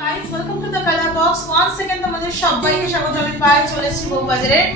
Guys welcome to the colour box once second তোমাদের সবাইকে স্বাগত। আমি পায়ে চলে এসেছি বউবাজারের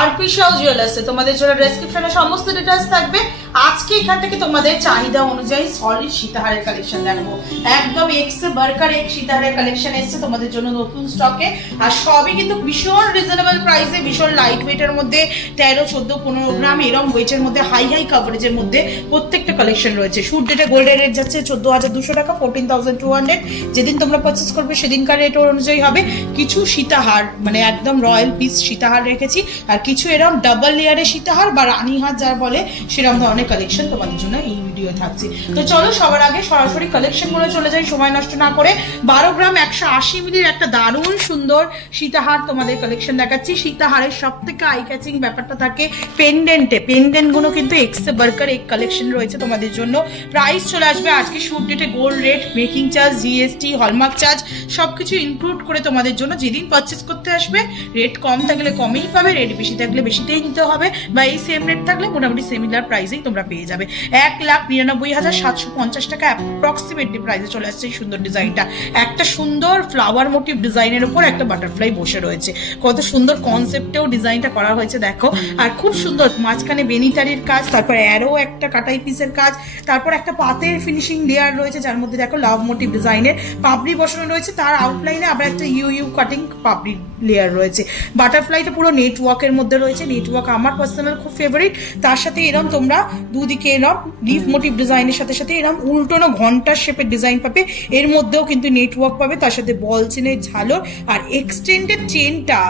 আরপি শাহ জুয়েলার্সে। তোমাদের জন্য ডেসক্রিপশনে সমস্ত ডিটেইলস থাকবে। আজকে এখান থেকে তোমাদের চাহিদা অনুযায়ী সলিড সীতাহারের কালেকশন দেখাবো। একদম এক্স বার্কার এক সীতাহারের কালেকশন এসেছে তোমাদের জন্য নতুন স্টকে। আর সবই কিন্তু ভীষণ রিজনেবল প্রাইসে, ভীষণ লাইট ওয়েটের মধ্যে 13, 14, 15 গ্রাম এরকম ওয়েটের মধ্যে হাই কভারেজের মধ্যে প্রত্যেকটা কালেকশন রয়েছে। শুট ডেটে গোল্ডের রেট যাচ্ছে 14,200 টাকা, 14,200। যেদিন তোমরা পারচেস করবে সেদিনকার রেট অনুযায়ী হবে। কিছু সীতাহার মানে একদম রয়্যাল পিস সীতাহার রেখেছি, আর কিছু এরকম ডাবল লেয়ারের সীতাহার বা রানীহার যা বলে সেরকম ধরনের কালেকশন তোমাদের জন্য এই ভিডিও থাকছে। তো চলো সবার আগে সরাসরি কালেকশন গুলো চলে যাই সময় নষ্ট না করে। 12 গ্রাম 180 মিলির একটা দারুণ সুন্দর সীতাহার তোমাদের কালেকশন দেখাচ্ছি। সীতাহারের সব থেকে আই ক্যাচিং ব্যাপারটা থাকে পেন্ডেন্ট গুলো কিন্তু এক্স বার্কার এক কালেকশন রয়েছে তোমাদের জন্য। প্রাইস চলে আসবে আজকে শুট ডেটে gold rate, making charge, GST, hallmark charge সবকিছু ইনক্লুড করে তোমাদের জন্য। যেদিন পারচেস করতে আসবে রেট কম থাকলে কমেই পাবে, রেট বেশি থাকলে বেশিতেই নিতে হবে, বা এই সেম রেট থাকলে মোটামুটি সিমিলার প্রাইসেই তোমরা পেয়ে যাবে। 1,99,750 টাকা অ্যাপ্রক্সিমেটলি প্রাইসে চলে আসছে এই সুন্দর ডিজাইনটা। একটা সুন্দর ফ্লাওয়ার মোটিভ ডিজাইনের উপর একটা বাটারফ্লাই বসে রয়েছে। কত সুন্দর কনসেপ্টেও ডিজাইনটা করা হয়েছে দেখো। আর খুব সুন্দর মাঝখানে বেনিতারির কাজ, তারপর অ্যারো একটা কাটাই পিসের কাজ, তারপর একটা পাতের ফিনিশিং লেয়ার রয়েছে যার মধ্যে দেখো লাভ মোটিভ ডিজাইনের পাপড়ি বসানো রয়েছে। তার আউটলাইনে আবার একটা ইউ কাটিং পাপড়ি লেয়ার রয়েছে। বাটারফ্লাইটা পুরো নেটওয়ার্কের মধ্যে রয়েছে। নেটওয়ার্ক আমার পার্সোনাল খুব ফেভারিট। তার সাথে এরকম তোমরা দুদিকে এরকম লিফ মোটিভ ডিজাইনের সাথে সাথে এরকম উল্টোনো ঘন্টার শেপের ডিজাইন পাবে। এর মধ্যেও কিন্তু নেটওয়ার্ক পাবে, তার সাথে বল চেনের ঝালর আর এক্সটেন্ডেড চেনটা,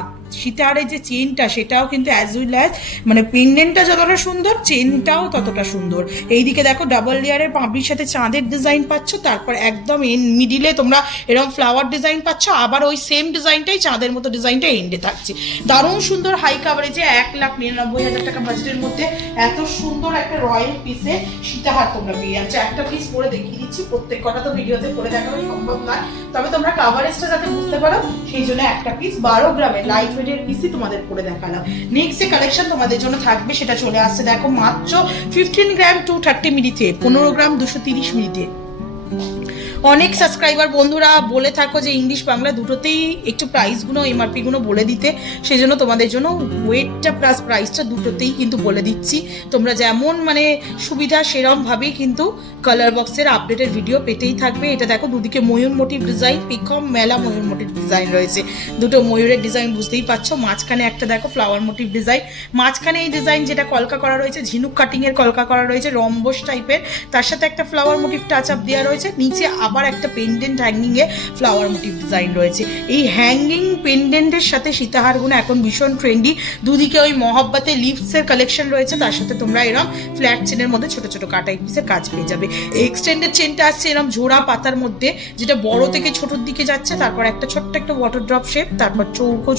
সীতাহারের যে চেনটা সেটাও কিন্তু অ্যাজ উইল অ্যাজ মানে পেন্ডেন্টটা যতটা সুন্দর চেনটাও ততটা সুন্দর। এইদিকে দেখো ডাবল লেয়ারের পাপড়ির সাথে চাঁদের ডিজাইন পাচ্ছ, তারপর একদম মিডিলে তোমরা এরকম ফ্লাওয়ার ডিজাইন পাচ্ছ, আবার ওই সেম ডিজাইনটাই চাঁদের মতো ডিজাইনটা এন্ডে থাকছে। দারুণ সুন্দর হাই কাভারেজে 1,99,000 টাকা বাজেটের মধ্যে এত সুন্দর একটা রয়্যাল পিসে সীতাহার তোমরা পেয়ে যাচ্ছ। একটা পিস পরে দেখিয়ে দিচ্ছি, প্রত্যেক কটা তো ভিডিওতে করে দেখানো সম্ভব নয়, তবে তোমরা কাভারেজটা যাতে বুঝতে পারো সেই জন্য একটা পিস 12 গ্রামের লাইট ওয়েটের পিসই তোমাদের করে দেখালাম। নেক্সট যে কালেকশন তোমাদের জন্য থাকবে সেটা চলে আসছে দেখো মাত্র 15 গ্রাম 230 মিলিতে, 15 গ্রাম 230 মিলিতে। অনেক সাবস্ক্রাইবার বন্ধুরা বলে থাকো যে ইংলিশ বাংলা দুটোতেই একটু প্রাইসগুলো এমআরপিগুলো বলে দিতে, সেই জন্য তোমাদের জন্য ওয়েটটা প্লাস প্রাইসটা দুটোতেই কিন্তু বলে দিচ্ছি। তোমরা যেমন মানে সুবিধা সেরকমভাবেই কিন্তু কালার বক্সের আপডেটের ভিডিও পেতেই থাকবে। এটা দেখো দুদিকে ময়ূর মোটিভ ডিজাইন, পিকম মেলা ময়ূর মোটিভ ডিজাইন রয়েছে, দুটো ময়ূরের ডিজাইন বুঝতেই পারছো। মাঝখানে একটা দেখো ফ্লাওয়ার মোটিভ ডিজাইন, মাঝখানে এই ডিজাইন যেটা কলকা করা রয়েছে, ঝিনুক কাটিংয়ের কলকা করা রয়েছে রম্বস টাইপের, তার সাথে একটা ফ্লাওয়ার মোটিভ টাচ আপ দেওয়া রয়েছে। নিচে আবার একটা pendant hanging a flower motif design রয়েছে। এই হ্যাঙ্গিং পেন্ডেন্টের সাথে সীতাহারগুলো এখন ভীষণ ট্রেন্ডি। দুদিকে ওই মহব্বতে লিভস এর কালেকশন রয়েছে, তার সাথে তোমরা এরকম ফ্ল্যাট চেনের মধ্যে ছোট ছোট কাটাই পিসের কাজ পেয়ে যাবে। এক্সটেন্ডেড চেনটা আসছে এরকম জোড়া পাতার মধ্যে, যেটা বড় থেকে ছোটর দিকে যাচ্ছে, তারপর একটা ছোট্ট একটা ওয়াটার ড্রপ শেপ, তারপর চৌকো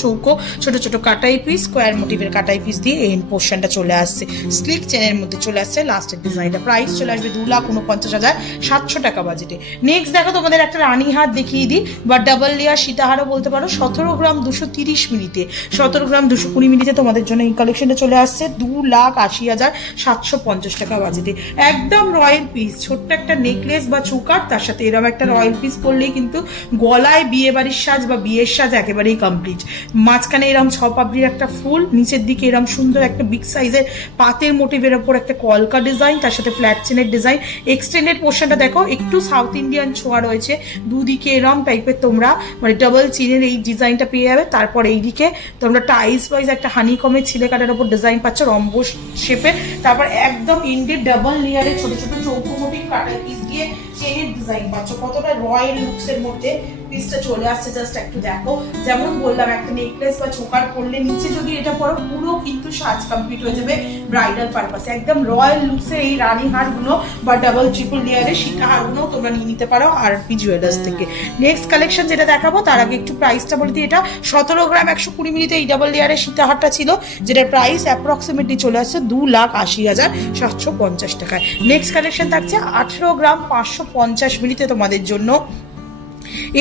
ছোট ছোট কাটাই পিস, স্কোয়ার মোটিভের কাটাই পিস দিয়ে এই পোর্শনটা চলে আসছে। স্লিক চেনের মধ্যে চলে আসছে লাস্টের ডিজাইনটা। প্রাইস চলে আসবে 2,49,700 টাকা বাজেটে। নেক্সট দেখো তোমাদের একটা রানীহার দেখিয়ে দিই, বা ডাবল লেয়ার সীতাহারও বলতে পারো। 17 গ্রাম 230 মিলিতে, 17 গ্রাম 220 মিলিতে তোমাদের জন্য এই কালেকশনটা চলে আসছে 2,80,750 টাকা বাজেটে। একদম রয়্যাল পিস, ছোট্ট একটা নেকলেস বা চুকার, তার সাথে এরকম একটা রয়্যাল পিস করলেই কিন্তু গলায় বিয়ে বাড়ির সাজ বা বিয়ের সাজ একেবারেই কমপ্লিট। মাঝখানে এরকম 6 পাপড়ির একটা ফুল, নিচের দিকে এরকম সুন্দর একটা বিগ সাইজের পাতের মোটিভের ওপর একটা কলকা ডিজাইন, তার সাথে ফ্ল্যাট চেনের ডিজাইন। এক্সটেন্ডেড পোর্শনটা দেখো একটু সাউথ ইন্ডিয়ান ছোঁয়া রয়েছে, দুদিকে এরম টাইপের তোমরা মানে ডাবল চিনের এই ডিজাইনটা পেয়ে যাবে। তারপর এইদিকে তোমরা টাইলস ওয়াইজ একটা হানিকমের ছিলে কাটার ওপর ডিজাইন পাচ্ছ রম্বস শেপের। তারপর একদম ইন্ডির ডাবল লেয়ারে ছোট ছোট চৌকো মোটিভ কাটার পিস দিয়ে চেনের ডিজাইন পাচ্ছ। কতটা রয়্যাল লুকসের মধ্যে পিসটা চলে আসছে জাস্ট একটু দেখো। যেমন বললাম একটা নেকলেস বা চোকার পরলে নিচে যদি এটা পরো পুরো কিন্তু সাজ কমপ্লিট হয়ে যাবে ব্রাইডাল পারপাসে। একদম রয়্যাল লুকসের এই রানী হারগুলো বা ডাবল ট্রিপল লেয়ারের সীতাহারগুলো তোমরা নিয়ে নিতে পারো আরপি জুয়েলার্স থেকে। নেক্সট কালেকশন যেটা দেখাবো তার আগে একটু প্রাইসটা বলে দিই। এটা 17 গ্রাম 120 মিলিতে এই ডাবল লেয়ারের সীতাহারটা ছিল, যেটার প্রাইস অ্যাপ্রক্সিমেটলি চলে আসছে 2,80,750 টাকায়। নেক্সট কালেকশন থাকছে 18 গ্রাম 550 মিলিতে তোমাদের জন্য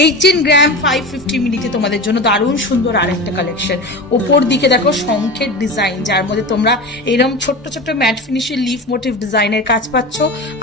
18 গ্রাম 550 মিলিতে তোমাদের জন্য দারুণ সুন্দর আরেকটা কালেকশন। ওপর দিকে দেখো শঙ্খের ডিজাইন, যার মধ্যে তোমরা এরকম ছোট্ট ছোট্ট ম্যাট ফিনিশের লিফ মোটিভ ডিজাইনের কাজ পাচ্ছ।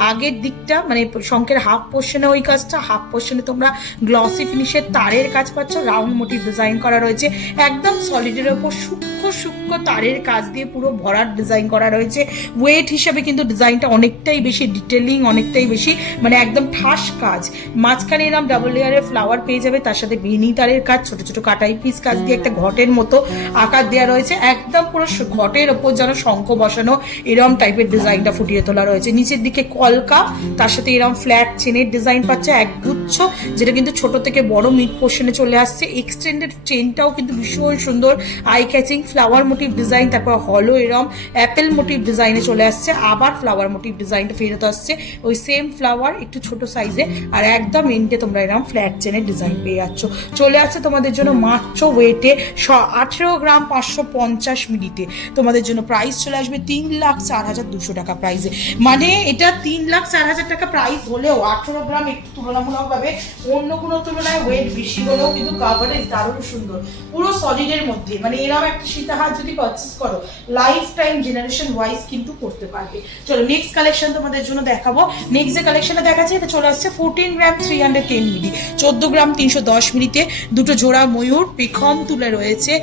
আগের দিকটা মানে শঙ্খের হাফ পোর্শনে ওই কাজটা, হাফ পোর্শনে তোমরা গ্লসি ফিনিশের তারের কাজ পাচ্ছ, রাউন্ড মোটিভ ডিজাইন করা রয়েছে। একদম সলিডের ওপর সূক্ষ্ম সূক্ষ্ম তারের কাজ দিয়ে পুরো ভরাট ডিজাইন করা রয়েছে। ওয়েট হিসাবে কিন্তু ডিজাইনটা অনেকটাই বেশি ডিটেলিং, অনেকটাই বেশি মানে একদম ঠাস কাজ। মাঝখানে এরকম ডাবল লেয়ারের ফ্লাওয়ার পেয়ে যাবে, তার সাথে বেনি তারের কাজ, ছোট ছোট কাটাই পিস কাজ দিয়ে একটা ঘটের মতো আকার দেওয়া রয়েছে। একদম পুরো ঘটের ওপর যেন শঙ্খ বসানো এরকম টাইপের ডিজাইনটা ফুটিয়ে তোলা রয়েছে। নিচের দিকে কলকা, তার সাথে এরকম ফ্ল্যাট চেনের ডিজাইন পাচ্ছে একগুচ্ছ, যেটা কিন্তু ছোট থেকে বড় মিড পোর্শনে চলে আসছে। এক্সটেন্ডেড চেনটাও কিন্তু ভীষণ সুন্দর eye catching, flower motif design, তারপর হলো এরকম অ্যাপেল মোটিভ ডিজাইনে চলে আসছে। আবার ফ্লাওয়ার মোটিভ ডিজাইনটা ফেরত আসছে, ওই সেম ফ্লাওয়ার একটু ছোট সাইজে, আর একদম এন্ডে তোমরা এরকম ফ্ল্যাট চেনের ডিজাইন পেয়ে যাচ্ছ। চলে আসছে তোমাদের জন্য মাত্র ওয়েটে 18 গ্রাম 550 মিলিতে। তোমাদের জন্য প্রাইস চলে আসবে 3,04,200 টাকা প্রাইসে। মানে এটা 3,04,000 টাকা প্রাইস হলেও 18 গ্রাম একটু তুলনামূলকভাবে অন্য কোনো তুলনায় ওয়েট বেশি হলেও কিন্তু কাভারেজ দারুণ সুন্দর, পুরো সলিডের মধ্যে। মানে এরকম একটা সীতাহার যদি পারচেস করো লাইফ টাইম জেনারেশন ওয়াইজ কিন্তু করতে পারবে। চলো নেক্সট কালেকশন তোমাদের জন্য দেখাবো। নেক্সট যে কালেকশনটা দেখাচ্ছে এটা চলে আসছে 14 গ্রাম 310 মিলি, 14 গ্রাম 310 মিলিতে। দুটো জোড়া ময়ূর পেখম তুলে রয়েছে,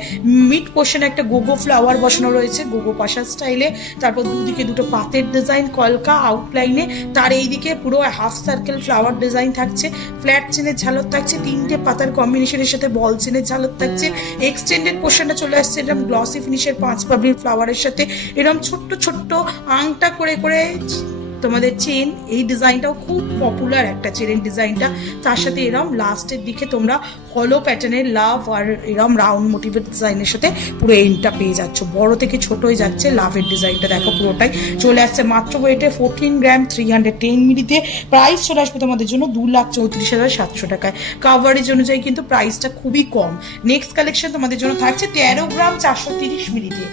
মিড পোর্শনে একটা গোগো ফ্লাওয়ার বসানো রয়েছে গোগো পাশা স্টাইলে, তারপর দুদিকে দুটো পাতের ডিজাইন কলকা আউটলাইনে, তার এইদিকে পুরো হাফ সার্কেল ফ্লাওয়ার ডিজাইন থাকছে, ফ্ল্যাট চেনের ঝালর থাকছে, তিনটে পাতার কম্বিনেশনের সাথে বল চেনের ঝালর থাকছে। এক্সটেন্ডেড পোর্শনটা চলে আসছে এরকম গ্লসি ফিনিশের 5 পাপড়ির ফ্লাওয়ারের সাথে এরকম ছোট্ট ছোট্ট আংটা করে করে তোমাদের চেন। এই ডিজাইনটাও খুব পপুলার একটা চেনের ডিজাইনটা, তার সাথে এরম লাস্টের দিকে তোমরা হলো প্যাটার্নের লাভ আর এরম রাউন্ড মোটিভের ডিজাইনের সাথে পুরো এন্ডটা পেয়ে যাচ্ছ। বড় থেকে ছোট হয়ে যাচ্ছে লাভের ডিজাইনটা, দেখো পুরোটাই চলে আসছে মাত্র ওয়েটে 14 গ্রাম 310 মিলিতে। প্রাইস চলে আসবে তোমাদের জন্য 2,34,700 টাকায়। কাভারেজ অনুযায়ী কিন্তু প্রাইসটা খুবই কম। নেক্সট কালেকশন তোমাদের জন্য থাকছে 13 গ্রাম 430 মিলিতে।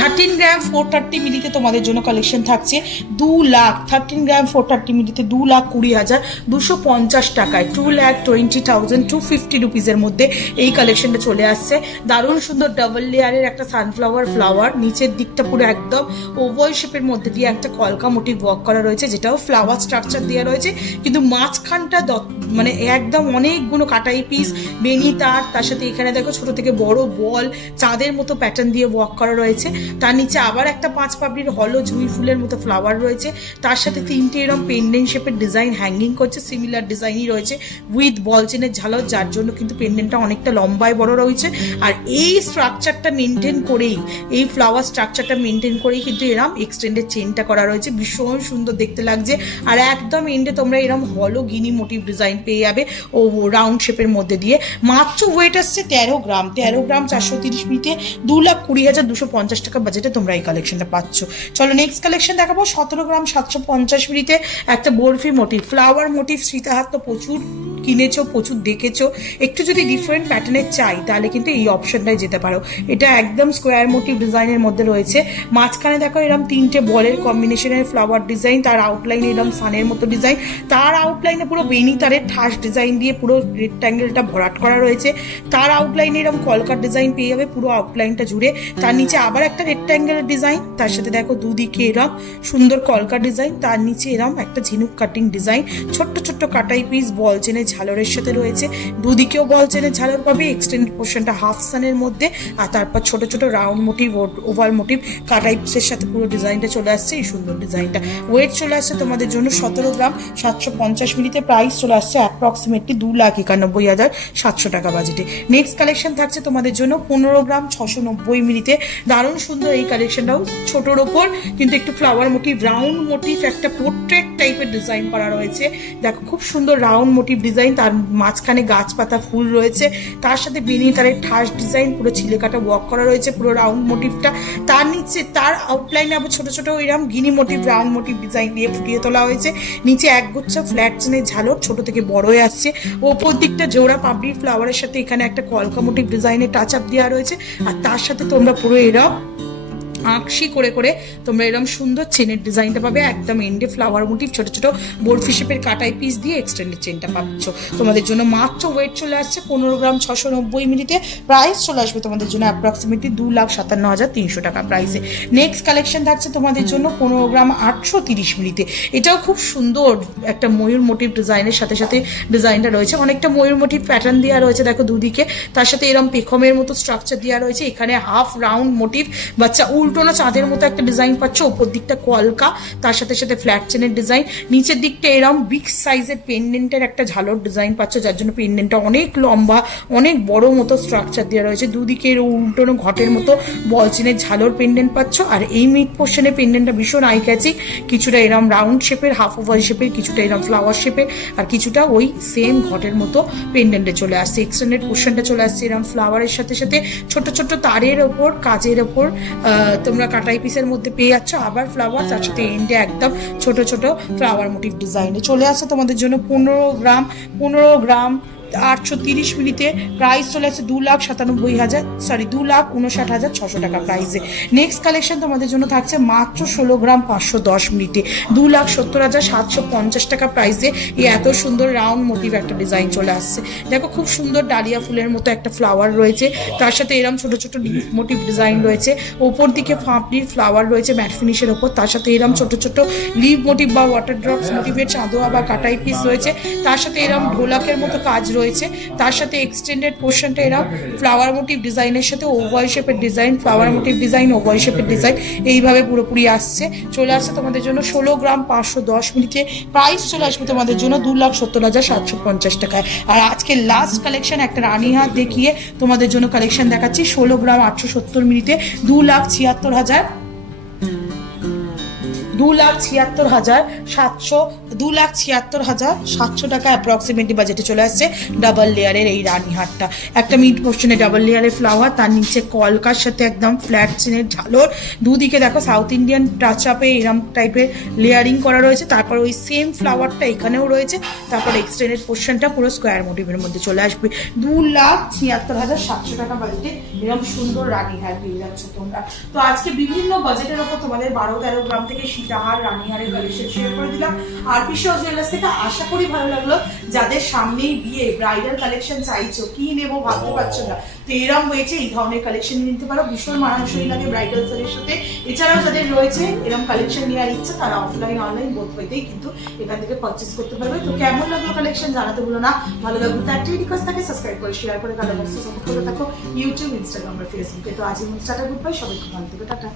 13 গ্রাম 430 মিলিতে তোমাদের জন্য কালেকশন থাকছে 13 গ্রাম 430 মিলিতে 2,20,250 টাকায়, 2,20,250 রুপিসের মধ্যে এই কালেকশনটা চলে আসছে। দারুণ সুন্দর ডাবল লেয়ারের একটা সানফ্লাওয়ার ফ্লাওয়ার, নিচের দিকটা পুরো একদম ওভাল শেপের মধ্যে দিয়ে একটা কলকা মোটিভ ওয়ার্ক করা রয়েছে, যেটাও ফ্লাওয়ার স্ট্রাকচার দেওয়া রয়েছে, কিন্তু মাঝখানটা মানে একদম অনেকগুলো কাটাই পিস বেনি তার সাথে এখানে দেখো ছোট থেকে বড় বল চাঁদের মতো প্যাটার্ন দিয়ে ওয়ার্ক করা রয়েছে। তার নিচে আবার একটা 5 পাপড়ির হলো জুঁই ফুলের মতো ফ্লাওয়ার রয়েছে, তার সাথে তিনটে এরকম পেন্ডেন্ট শেপের ডিজাইন হ্যাঙ্গিং করছে, সিমিলার ডিজাইনই রয়েছে উইথ বল চেনের ঝালর, যার জন্য কিন্তু পেন্ডেন্টটা অনেকটা লম্বায় বড় রয়েছে। আর এই স্ট্রাকচারটা মেনটেন করেই, এই ফ্লাওয়ার স্ট্রাকচারটা মেনটেন করেই কিন্তু এরকম এক্সটেন্ডেড চেনটা করা রয়েছে, ভীষণ সুন্দর দেখতে লাগছে। আর একদম এন্ডে তোমরা এরকম হলো গিনি মোটিভ ডিজাইন পেয়ে যাবে ও রাউন্ড শেপের মধ্যে দিয়ে। মাত্র ওয়েট আসছে 13 গ্রাম 430 মিনিটে 2,20,250 টাকা বাজেটে তোমরা এই কালেকশনটা পাচ্ছ। চলো নেক্সট কালেকশন দেখাবো 17 গ্রাম 750 মিলিতে। একটা বরফি মোটিভ ফ্লাওয়ার মোটিভ, সীতাহার তো প্রচুর কিনেছো, প্রচুর দেখেছো, একটু যদি ডিফারেন্ট প্যাটার্নের চাই তাহলে কিন্তু এই অপশনটাই যেতে পারো। এটা একদম স্কোয়ার মোটিভ ডিজাইনের মধ্যে রয়েছে, মাঝখানে দেখো এরকম তিনটে বলের কম্বিনেশনের ফ্লাওয়ার ডিজাইন, তার আউটলাইনে এরকম সানের মতো ডিজাইন, তার আউটলাইনে পুরো বেনি তারের ঠাস ডিজাইন দিয়ে পুরো রেক্ট্যাঙ্গেলটা ভরাট করা রয়েছে, তার আউটলাইনে এরকম কলকার ডিজাইন পেয়ে যাবে পুরো আউটলাইনটা জুড়ে, তার নিচে আবার একটা রেক্ট্যাঙ্গেলের ডিজাইন, তার সাথে দেখো দুদিকে এরকম সুন্দর কলকা ডিজাইন, তার নিচে এরকম একটা ঝিনুক কাটিং ডিজাইন, ছোট্ট ছোট্ট কাটাই পিস বল চেনের ঝালরের সাথে রয়েছে, দুদিকেও বল চেনের ঝালর পাবে, এক্সটেন্ডেড পোর্শনটা হাফ সানের মধ্যে, আর তারপর ছোট ছোট রাউন্ড মোটিভ ওভাল মোটিভ কাটাই পিসের সাথে পুরো ডিজাইনটা চলে আসছে। এই সুন্দর ডিজাইনটা ওয়েট চলে আসছে তোমাদের জন্য 17 গ্রাম 750 মিলিতে। প্রাইস চলে আসছে অ্যাপ্রক্সিমেটলি 2,91,700 টাকা বাজেটে। নেক্সট কালেকশন থাকছে তোমাদের জন্য 15 গ্রাম 690 মিলিতে। দারুণ সুন্দর এই কালেকশনটাও, ছোটোর ওপর কিন্তু একটু ফ্লাওয়ার মোটিভ রাউন্ড মোটিভ একটা পোর্ট্রেট টাইপের ডিজাইন করা রয়েছে। দেখো খুব সুন্দর রাউন্ড মোটিভ ডিজাইন, তার মাঝখানে গাছপাতা ফুল রয়েছে, তার সাথে বেনি তারের ঠাস ডিজাইন পুরো ছিলেকাটা ওয়ার্ক করা রয়েছে পুরো রাউন্ড মোটিভটা, তার নিচে তার আউটলাইনে আবার ছোট ছোট এরকম গিনি মোটিভ রাউন্ড মোটিভ ডিজাইন দিয়ে ফুটিয়ে তোলা হয়েছে, নিচে একগুচ্ছ ফ্ল্যাট চেনের ঝালর ছোট থেকে বড় হয়ে আসছে, ওপর দিকটা জোড়া পাপড়ির ফ্লাওয়ারের সাথে এখানে একটা কলকা মোটিভ ডিজাইনের টাচ আপ দেওয়া রয়েছে, আর তার সাথে তোমরা পুরো এরকম আঁকশি করে করে তোমরা এরকম সুন্দর চেনের ডিজাইনটা পাবে, একদম এন্ডে ফ্লাওয়ার মোটিভ ছোট ছোট বরফি শেপের কাটাই পিস দিয়ে এক্সটেন্ডেড চেনটা পাচ্ছ তোমাদের জন্য। মাত্র ওয়েট চলে আসছে 15 গ্রাম 690 মিলিতে, প্রাইস চলে আসবে তোমাদের জন্য অ্যাপ্রক্সিমেটলি 2,57,300 টাকা প্রাইসে। নেক্সট কালেকশন থাকছে তোমাদের জন্য 15 গ্রাম 830 মিলিতে, এটাও খুব সুন্দর একটা ময়ূর মোটিভ ডিজাইনের সাথে সাথে ডিজাইনটা রয়েছে, অনেকটা ময়ূর মোটিভ প্যাটার্ন দেওয়া রয়েছে দেখো দুদিকে, তার সাথে এরকম পেখমের মতো স্ট্রাকচার দেওয়া রয়েছে, এখানে হাফ রাউন্ড মোটিভ বাচ্চা উল্টো না চাঁদের মতো একটা ডিজাইন পাচ্ছ, ওপর দিকটা কলকা, তার সাথে সাথে ফ্ল্যাট চেনের ডিজাইন, নিচের দিকটা এরকম বিগ সাইজের পেন্ডেন্টের একটা ঝালর ডিজাইন পাচ্ছ, যার জন্য পেন্ডেন্টটা অনেক লম্বা অনেক বড় মতো স্ট্রাকচার দেওয়া রয়েছে, দুদিকে উল্টোনো ঘটের মতো বল চেনের ঝালর পেন্ডেন্ট পাচ্ছ। আর এই মিড পোর্শনে পেন্ডেন্টটা ভীষণ আই ক্যাচিং, কিছুটা এরম রাউন্ড শেপের, হাফ ওভাল শেপের, কিছুটা এরম ফ্লাওয়ার শেপের, আর কিছুটা ওই সেম ঘটের মতো পেন্ডেন্টে চলে আসছে। এক্সটেন্ডেড পোর্শনটা চলে আসছে এরম ফ্লাওয়ারের সাথে সাথে ছোট ছোট তারের ওপর কাজের ওপর তোমরা কাটাই পিসের মধ্যে পেয়ে যাচ্ছ, আবার ফ্লাওয়ার, তার সাথে এন্ডে একদম ছোট ছোট ফ্লাওয়ার মোটিভ ডিজাইনে চলে আসছে তোমাদের জন্য 15 গ্রাম 830 মিলিতে, প্রাইস চলে আসছে 2,59,600 টাকা প্রাইসে। নেক্সট কালেকশন তোমাদের জন্য থাকছে মাত্র 16 গ্রাম 510 মিলিতে, 2,70,750 টাকা প্রাইসে। এই এত সুন্দর রাউন্ড মোটিভ একটা ডিজাইন চলে আসছে, দেখো খুব সুন্দর ডালিয়া ফুলের মতো একটা ফ্লাওয়ার রয়েছে, তার সাথে এরম ছোট ছোট মোটিভ ডিজাইন রয়েছে, ওপর দিকে ফাঁপড়ির ফ্লাওয়ার রয়েছে ম্যাট ফিনিশের ওপর, তার সাথে এরম ছোট ছোট লিভ মোটিভ বা ওয়াটার ড্রপস মোটিভের চাঁদোয়া বা কাটাই পিস রয়েছে, তার সাথে এরম ঢোলাকের মতো কাজ রয়েছে, তার সাথে এক্সটেন্ডেড পোর্শনটা এরকম ফ্লাওয়ার মোটিভ ডিজাইনের সাথে ওভাল শেপের design, flower motif design, oval শেপের ডিজাইন, এইভাবে পুরোপুরি আসছে। চলে আসছে তোমাদের জন্য 16 গ্রাম 510 মিলিতে, প্রাইস চলে আসবে তোমাদের জন্য 2,70,750 টাকায়। আর আজকে লাস্ট কালেকশন একটা রানীহাট দেখিয়ে তোমাদের জন্য কালেকশন দেখাচ্ছি 16 গ্রাম 870 মিলিতে, 2,76,700 টাকা অ্যাপ্রক্সিমেটলি বাজেটে চলে আসছে ডাবল লেয়ারের এই রানীহাটটা। একটা মিড পোর্শনে ডাবল লেয়ারের ফ্লাওয়ার, তার নিচে কলকার সাথে একদম ফ্ল্যাট চেনের ঝালর, দুদিকে দেখো সাউথ ইন্ডিয়ান টাচ আপে এরম টাইপের লেয়ারিং করা রয়েছে, তারপর ওই সেম ফ্লাওয়ারটা এখানেও রয়েছে, তারপর এক্সটেন্ডেড পোর্শনটা পুরো স্কোয়ার মোটিভের মধ্যে চলে আসবে। 2,76,700 টাকা বাজেটে এরকম সুন্দর রানীহাট পেয়ে যাচ্ছ তোমরা। তো আজকে বিভিন্ন বাজেটের ওপর তোমাদের 12-13 গ্রাম থেকে সীতাহার রানীহারের কালেকশন শেয়ার করে দিলাম আরপি শাহ জুয়েলার্স থেকে। আশা করি ভালো লাগলো, যাদের সামনেই বিয়ে ব্রাইডাল কালেকশন চাইছো, কি নেবো ভাবতে পারছো না, তো এরম হয়েছে এই ধরনের কালেকশন নিতে পারো, ভীষণ মানানসই লাগে ব্রাইডাল সেটের সাথে। এছাড়াও যাদের রয়েছে এরম কালেকশন নেওয়ার ইচ্ছা, তারা অফলাইন অনলাইন বোথ হইতেই কিন্তু এখান থেকে পারচেস করতে পারবে। তো কেমন লাগলো কালেকশন জানাতে ভুলো না, ভালো লাগলো তো একটা রিকোয়েস্ট থাকে সাবস্ক্রাইব করে শেয়ার করে কালো বক্সে সাপোর্ট করে থাকো ইউটিউব, ইনস্টাগ্রাম আর ফেসবুকে। তো আজকের মতো টাটা, গুড বাই, সবাই খুব ভালো থেকো, টাটা।